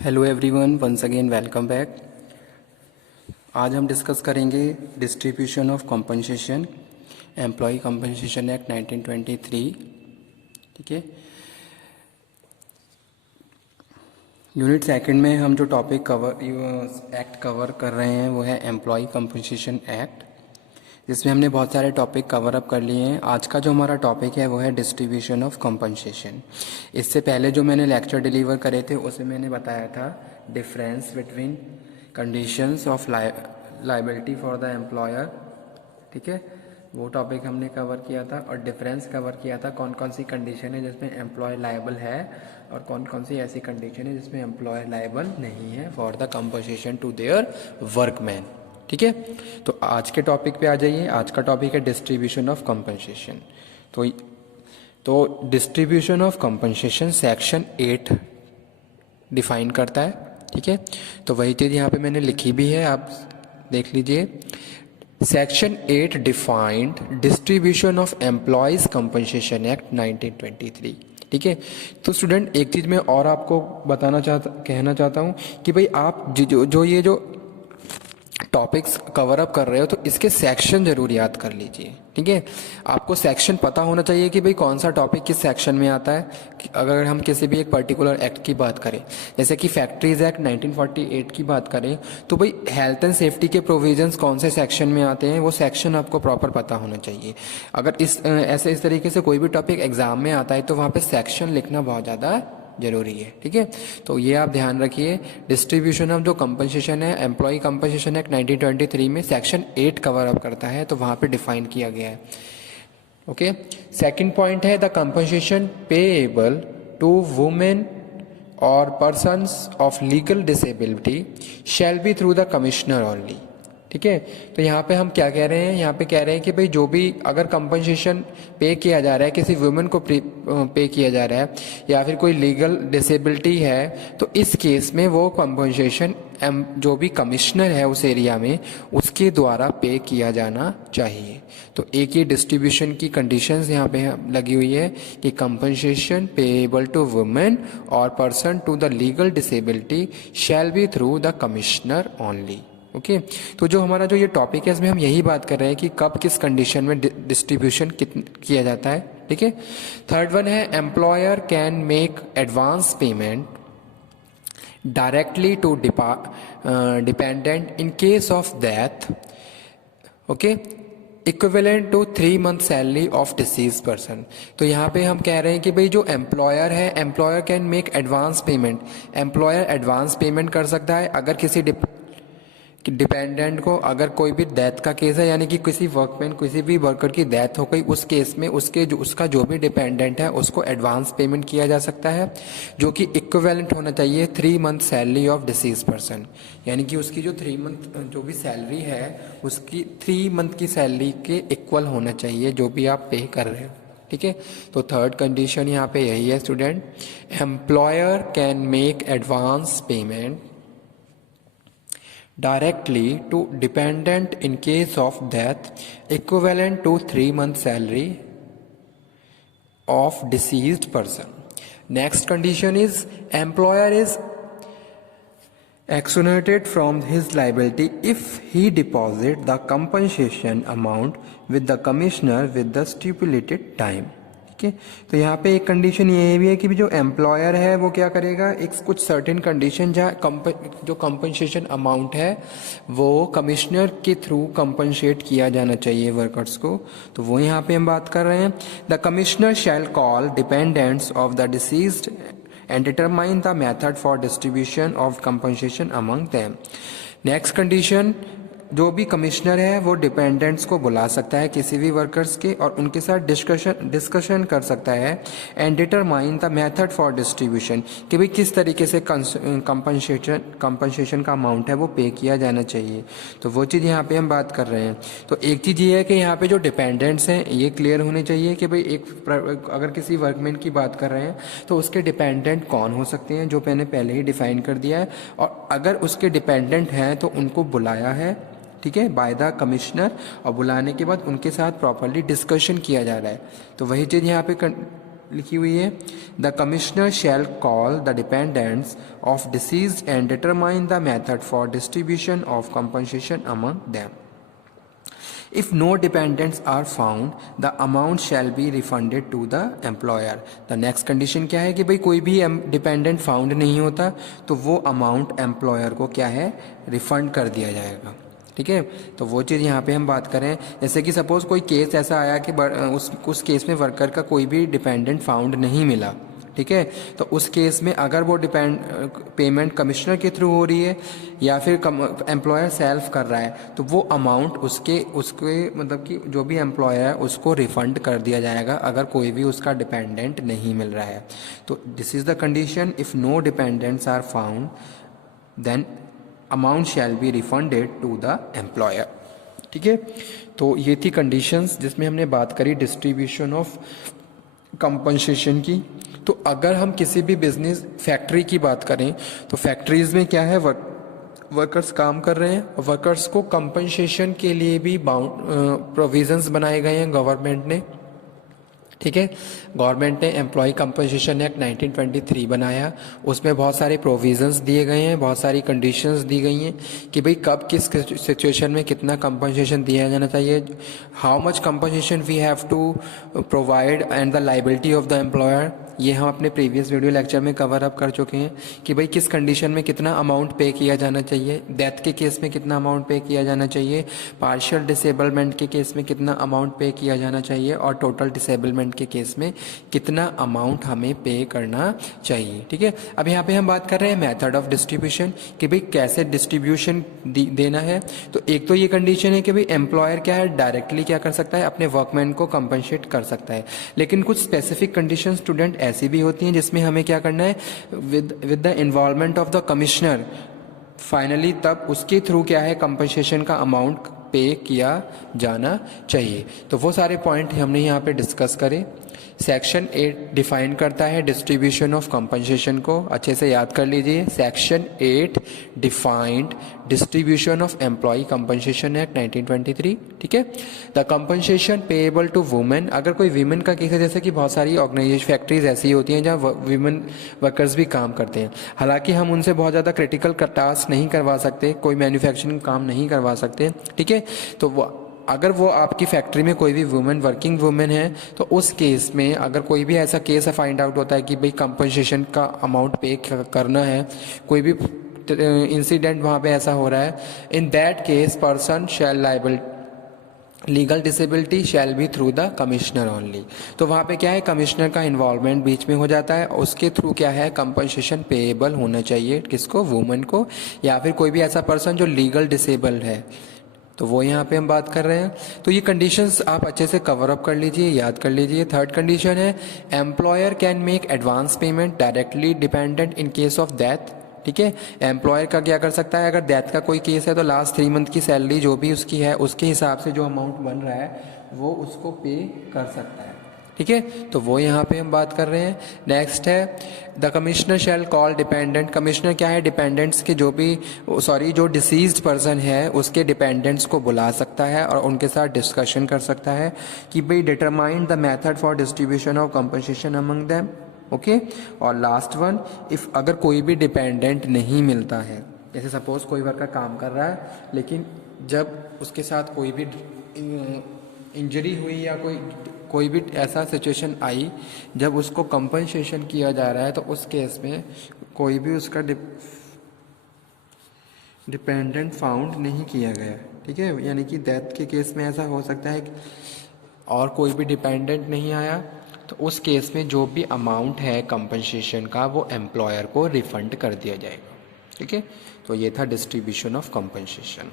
Hello everyone, once again welcome back. आज हम discuss करेंगे distribution of compensation, employee compensation act 1923। ठीक है। यूनिट सेकंड में हम जो टॉपिक एक्ट कवर कर रहे हैं वो है एम्प्लॉय कॉम्पनसेशन एक्ट, जिसमें हमने बहुत सारे टॉपिक कवर अप कर लिए हैं। आज का जो हमारा टॉपिक है वो है डिस्ट्रीब्यूशन ऑफ कॉम्पनसेशन। इससे पहले जो मैंने लेक्चर डिलीवर करे थे उसमें मैंने बताया था difference between conditions of liability for the employer. ठीक है, वो टॉपिक हमने कवर किया था और डिफरेंस कवर किया था कौन कौन सी कंडीशन है जिसमें एम्प्लॉय लायबल है और कौन कौन सी ऐसी कंडीशन है जिसमें एम्प्लॉय लायबल नहीं है for the compensation to their workman. ठीक है, तो आज के टॉपिक पे आ जाइए। आज का टॉपिक है डिस्ट्रीब्यूशन ऑफ कॉम्पनसेशन। तो distribution of compensation section 8 define करता है। ठीक है, तो वही चीज़ यहाँ पे मैंने लिखी भी है, आप देख लीजिए। Section 8 defined distribution of employees compensation act 1923। ठीक है, तो स्टूडेंट एक चीज़ मैं और आपको कहना चाहता हूँ कि भाई आप जो ये जो टॉपिक्स कवर अप कर रहे हो तो इसके सेक्शन जरूर याद कर लीजिए। ठीक है, आपको सेक्शन पता होना चाहिए कि भाई कौन सा टॉपिक किस सेक्शन में आता है। अगर हम किसी भी एक पर्टिकुलर एक्ट की बात करें, जैसे कि फैक्ट्रीज एक्ट 1948 की बात करें, तो भाई हेल्थ एंड सेफ्टी के प्रोविजंस कौन से सेक्शन में आते हैं वो सेक्शन आपको प्रॉपर पता होना चाहिए। अगर इस तरीके से कोई भी टॉपिक एग्जाम में आता है तो वहाँ पे सेक्शन लिखना बहुत ज़्यादा जरूरी है। ठीक है, तो ये आप ध्यान रखिए। डिस्ट्रीब्यूशन ऑफ जो कंपनसेशन है, एम्प्लॉय कंपनसेशन एक्ट 1923 में सेक्शन 8 कवर अप करता है, तो वहाँ पे डिफाइन किया गया है। ओके, सेकंड पॉइंट है the compensation payable to women और persons of legal disability shall be through the commissioner only. ठीक है, तो यहाँ पे हम क्या कह रहे हैं, यहाँ पे कह रहे हैं कि भाई जो भी अगर कंपनसेशन पे किया जा रहा है, किसी वुमेन को पे किया जा रहा है या फिर कोई लीगल डिसेबिलिटी है, तो इस केस में वो कंपनसेशन जो भी कमिश्नर है उस एरिया में उसके द्वारा पे किया जाना चाहिए। तो एक ये डिस्ट्रीब्यूशन की कंडीशंस यहाँ पे लगी हुई है कि कंपनसेशन पेएबल टू वुमेन और person to the legal disability shall be through the commissioner only. Okay, तो जो हमारा जो ये टॉपिक है इसमें हम यही बात कर रहे हैं कि कब किस कंडीशन में डिस्ट्रीब्यूशन किया जाता है। ठीक है, थर्ड वन है employer can make advance payment directly to dependent in case of death, okay, equivalent to 3 month salary of deceased person. तो यहाँ पे हम कह रहे हैं कि भाई जो एम्प्लॉयर है, employer can make advance payment, employer advance payment कर सकता है अगर किसी डिपेंडेंट को, अगर कोई भी डेथ का केस है, यानी कि किसी वर्कमैन किसी भी वर्कर की डेथ हो गई, उस केस में उसका जो भी डिपेंडेंट है उसको एडवांस पेमेंट किया जा सकता है, जो कि इक्विवेलेंट होना चाहिए 3 month salary of deceased person. यानी कि उसकी जो 3 मंथ जो भी सैलरी है उसकी 3 मंथ की सैलरी के इक्वल होना चाहिए जो भी आप पे कर रहे हो। ठीक है, तो थर्ड कंडीशन यहाँ पे यही है student, employer can make advance payment directly to dependent in case of death equivalent to 3 month salary of deceased person. Next condition is employer is exonerated from his liability if he deposit the compensation amount with the commissioner with the stipulated time. ठीक है, तो यहाँ पे एक condition ये भी है कि जो एम्प्लॉयर है वो क्या करेगा, एक कुछ सर्टेन कंडीशन जहाँ जो कंपनसेशन अमाउंट है वो कमिश्नर के थ्रू कंपनसेट किया जाना चाहिए वर्कर्स को, तो वो यहाँ पे हम बात कर रहे हैं। The commissioner shall call dependents of the deceased and determine the method for distribution of compensation among them. Next condition, जो भी कमिश्नर है वो डिपेंडेंट्स को बुला सकता है किसी भी वर्कर्स के और उनके साथ डिस्कशन कर सकता है and determine the method for distribution, कि भाई किस तरीके से कंपनसेशन का अमाउंट है वो पे किया जाना चाहिए। तो वो चीज़ यहाँ पे हम बात कर रहे हैं। तो एक चीज़ ये है कि यहाँ पे जो डिपेंडेंट्स हैं ये क्लियर होने चाहिए कि भाई अगर किसी वर्कमैन की बात कर रहे हैं तो उसके डिपेंडेंट कौन हो सकते हैं, जो मैंने पहले ही डिफाइन कर दिया है, और अगर उसके डिपेंडेंट हैं तो उनको बुलाया है, ठीक है, बाय द कमिश्नर, और बुलाने के बाद उनके साथ प्रॉपरली डिस्कशन किया जा रहा है। तो वही चीज़ यहाँ पे लिखी हुई है, the commissioner shall call the dependents of deceased and determine the method for distribution of compensation among them. If no dependents are found, the amount shall be refunded to the employer. The next condition क्या है कि भाई कोई भी dependent found नहीं होता तो वो अमाउंट एम्प्लॉयर को क्या है, रिफंड कर दिया जाएगा. ठीक है, तो वो चीज़ यहाँ पे हम बात करें. जैसे कि सपोज कोई केस ऐसा आया कि उस केस में वर्कर का कोई भी डिपेंडेंट फाउंड नहीं मिला. ठीक है, तो उस केस में अगर वो पेमेंट कमिश्नर के थ्रू हो रही है या फिर एम्प्लॉयर सेल्फ कर रहा है तो वो अमाउंट उसके मतलब कि जो भी एम्प्लॉयर है उसको रिफंड कर दिया जाएगा अगर कोई भी उसका डिपेंडेंट नहीं मिल रहा है. तो this is the condition, if no dependents are found then amount shall be refunded to the employer. ठीक है, तो ये थी कंडीशंस जिसमें हमने बात करी डिस्ट्रीब्यूशन ऑफ कंपनसेशन की. तो अगर हम किसी भी बिजनेस फैक्ट्री की बात करें तो फैक्ट्रीज में क्या है, वर्कर्स काम कर रहे हैं. वर्कर्स को कंपनसेशन के लिए भी प्रोविजंस बनाए गए हैं गवर्नमेंट ने. ठीक है, गवर्नमेंट ने एम्प्लॉय कंपनसेशन एक्ट 1923 बनाया. उसमें बहुत सारे प्रोविजंस दिए गए हैं, बहुत सारी कंडीशंस दी गई हैं कि भाई कब किस सिचुएशन में कितना कंपनसेशन दिया जाना चाहिए, how much compensation we have to provide and the liability of the employer. ये हम अपने प्रीवियस वीडियो लेक्चर में कवर अप कर चुके हैं कि भाई किस कंडीशन में कितना अमाउंट पे किया जाना चाहिए, डेथ के केस में कितना अमाउंट पे किया जाना चाहिए, पार्शियल डिसेबलमेंट के केस में कितना अमाउंट पे किया जाना चाहिए और टोटल डिसेबलमेंट के केस में कितना अमाउंट हमें पे करना चाहिए. ठीक है, अब यहाँ पे हम बात कर रहे हैं मेथड ऑफ डिस्ट्रीब्यूशन कि भाई कैसे डिस्ट्रीब्यूशन देना है. तो एक तो ये कंडीशन है कि भाई एम्प्लॉयर क्या है, डायरेक्टली क्या कर सकता है, अपने वर्कमैन को कंपनसेट कर सकता है. लेकिन कुछ स्पेसिफिक कंडीशन स्टूडेंट ऐसी भी होती हैं जिसमें हमें क्या करना है, with the involvement of the commissioner finally तब उसके थ्रू क्या है कंपनसेशन का अमाउंट पे किया जाना चाहिए. तो वो सारे पॉइंट हमने यहाँ पे डिस्कस करे. सेक्शन 8 डिफाइन करता है डिस्ट्रीब्यूशन ऑफ कंपनसेशन को, अच्छे से याद कर लीजिए. Section 8 defined distribution of employee compensation act 1923. ठीक है, the compensation payable to women. अगर कोई वीमेन का केस है, जैसे कि बहुत सारी ऑर्गेनाइजेशन फैक्ट्रीज ऐसी होती हैं जहाँ वीमेन वर्कर्स भी काम करते हैं, हालांकि हम उनसे बहुत ज़्यादा क्रिटिकल टास्क नहीं करवा सकते, कोई मैन्युफैक्चरिंग काम नहीं करवा सकते. ठीक है, तो अगर वो आपकी फैक्ट्री में कोई भी वुमेन वर्किंग वुमेन है तो उस केस में अगर कोई भी ऐसा केस फाइंड आउट होता है कि भाई कंपनसेशन का अमाउंट पे करना है, कोई भी इंसिडेंट वहाँ पे ऐसा हो रहा है, in that case person shall liable legal disability shall be through the commissioner only. तो वहाँ पे क्या है, कमिश्नर का इन्वॉल्वमेंट बीच में हो जाता है, उसके थ्रू क्या है कंपनसेशन पेएबल होना चाहिए. किसको, वुमेन को या फिर कोई भी ऐसा पर्सन जो लीगल डिसेबल्ड है. तो वो यहाँ पे हम बात कर रहे हैं. तो ये कंडीशंस आप अच्छे से कवर अप कर लीजिए, याद कर लीजिए. थर्ड कंडीशन है employer can make advance payment directly dependent in case of death. ठीक है, एम्प्लॉयर का क्या कर सकता है, अगर डेथ का कोई केस है तो लास्ट 3 मंथ की सैलरी जो भी उसकी है उसके हिसाब से जो अमाउंट बन रहा है वो उसको पे कर सकता है. ठीक है, तो वो यहाँ पे हम बात कर रहे हैं. नेक्स्ट है the commissioner shall call dependent. Commissioner क्या है, डिपेंडेंट्स के जो डिसीज्ड पर्सन है उसके डिपेंडेंट्स को बुला सकता है और उनके साथ डिस्कशन कर सकता है कि भाई determine the method for distribution of compensation among them. Okay, और लास्ट वन, इफ अगर कोई भी डिपेंडेंट नहीं मिलता है, जैसे सपोज कोई वर्कर काम कर रहा है लेकिन जब उसके साथ कोई भी इंजरी हुई या कोई भी ऐसा सिचुएशन आई जब उसको कंपनसेशन किया जा रहा है तो उस केस में कोई भी उसका डिपेंडेंट फाउंड नहीं किया गया. ठीक है, यानी कि डेथ के केस में ऐसा हो सकता है और कोई भी डिपेंडेंट नहीं आया तो उस केस में जो भी अमाउंट है कंपनसेशन का वो एम्प्लॉयर को रिफंड कर दिया जाएगा. ठीक है, तो ये था डिस्ट्रीब्यूशन ऑफ कंपनसेशन.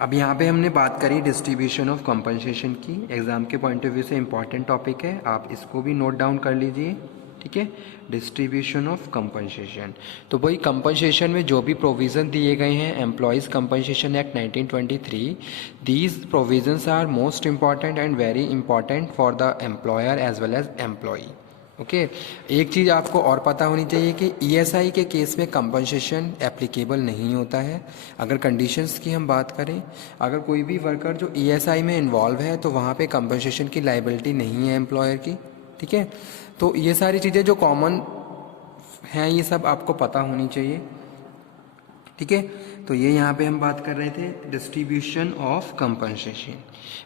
अब यहाँ पे हमने बात करी डिस्ट्रीब्यूशन ऑफ कंपनसेशन की, एग्जाम के पॉइंट ऑफ व्यू से इम्पॉर्टेंट टॉपिक है, आप इसको भी नोट डाउन कर लीजिए. ठीक है, डिस्ट्रीब्यूशन ऑफ कंपनसेशन. तो वही कंपनसेशन में जो भी प्रोविज़न दिए गए हैं employees compensation act 1923, these provisions are most important and very important for the employer as well as employee. Okay, एक चीज़ आपको और पता होनी चाहिए कि ईएसआई के केस में कंपनसेशन एप्लीकेबल नहीं होता है. अगर कंडीशंस की हम बात करें, अगर कोई भी वर्कर जो ईएसआई में इन्वॉल्व है तो वहाँ पे कंपनसेशन की लाइबिलिटी नहीं है एम्प्लॉयर की. ठीक है। तो ये सारी चीज़ें जो कॉमन हैं ये सब आपको पता होनी चाहिए, ठीक है। तो ये यहाँ पे हम बात कर रहे थे डिस्ट्रीब्यूशन ऑफ कंपनसेशन।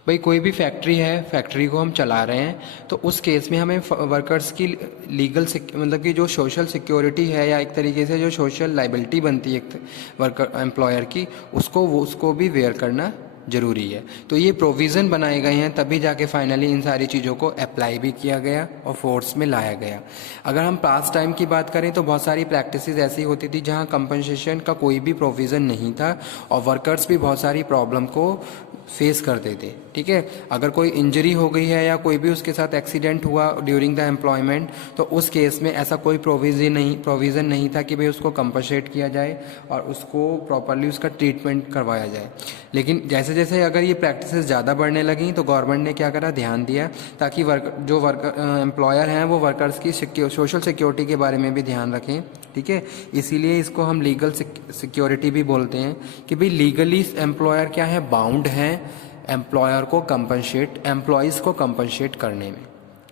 भाई कोई भी फैक्ट्री है, फैक्ट्री को हम चला रहे हैं, तो उस केस में हमें वर्कर्स की लीगल मतलब कि जो सोशल सिक्योरिटी है या एक तरीके से जो सोशल लाइबिलिटी बनती है एक वर्कर एम्प्लॉयर की, उसको भी वेयर करना जरूरी है। तो ये प्रोविज़न बनाए गए हैं, तभी जाके फाइनली इन सारी चीज़ों को अप्लाई भी किया गया और फोर्स में लाया गया। अगर हम पास्ट टाइम की बात करें तो बहुत सारी प्रैक्टिसेस ऐसी होती थी जहां कंपनसेशन का कोई भी प्रोविज़न नहीं था और वर्कर्स भी बहुत सारी प्रॉब्लम को फेस करते थे, ठीक है। अगर कोई इंजरी हो गई है या कोई भी उसके साथ एक्सीडेंट हुआ ड्यूरिंग द एम्प्लॉयमेंट, तो उस केस में ऐसा कोई प्रोविज़न नहीं था कि भाई उसको कंपनसेट किया जाए और उसको प्रॉपरली उसका ट्रीटमेंट करवाया जाए। लेकिन जैसे जैसे अगर ये प्रैक्टिसेस ज़्यादा बढ़ने लगी तो गवर्नमेंट ने क्या करा, ध्यान दिया ताकि एम्प्लॉयर हैं वो वर्कर्स की सोशल सिक्योरिटी के बारे में भी ध्यान रखें, ठीक है। इसीलिए इसको हम लीगल सिक्योरिटी भी बोलते हैं कि भाई लीगली एम्प्लॉयर क्या है, बाउंड है एम्प्लॉयज़ को कंपनसेट करने में,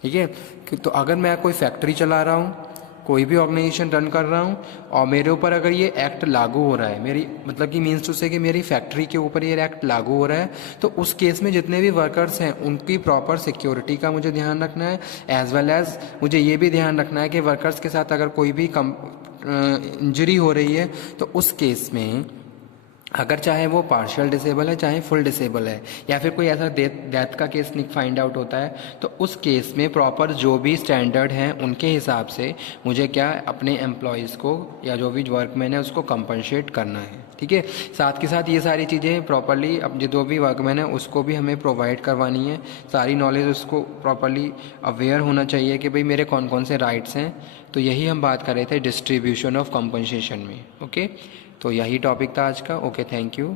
ठीक है। तो अगर मैं कोई फैक्ट्री चला रहा हूँ, कोई भी ऑर्गेनाइजेशन रन कर रहा हूँ और मेरे ऊपर अगर ये एक्ट लागू हो रहा है, मेरी मतलब कि मीन्स टू से कि मेरी फैक्ट्री के ऊपर ये एक्ट लागू हो रहा है, तो उस केस में जितने भी वर्कर्स हैं उनकी प्रॉपर सिक्योरिटी का मुझे ध्यान रखना है, एज वेल एज मुझे ये भी ध्यान रखना है कि वर्कर्स के साथ अगर कोई भी इंजरी हो रही है तो उस केस में अगर चाहे वो पार्शियल डिसेबल है चाहे फुल डिसेबल है या फिर कोई ऐसा डेथ का केस फाइंड आउट होता है, तो उस केस में प्रॉपर जो भी स्टैंडर्ड हैं उनके हिसाब से मुझे क्या अपने एम्प्लॉयज़ को या जो भी वर्कमैन है उसको कंपनसेट करना है, ठीक है। साथ के साथ ये सारी चीज़ें प्रॉपरली अब जो भी वर्कमैन है उसको भी हमें प्रोवाइड करवानी है, सारी नॉलेज उसको प्रॉपरली अवेयर होना चाहिए कि भाई मेरे कौन कौन से राइट्स हैं। तो यही हम बात कर रहे थे डिस्ट्रीब्यूशन ऑफ कंपनसेशन में, ओके। तो यही टॉपिक था आज का, ओके, थैंक यू।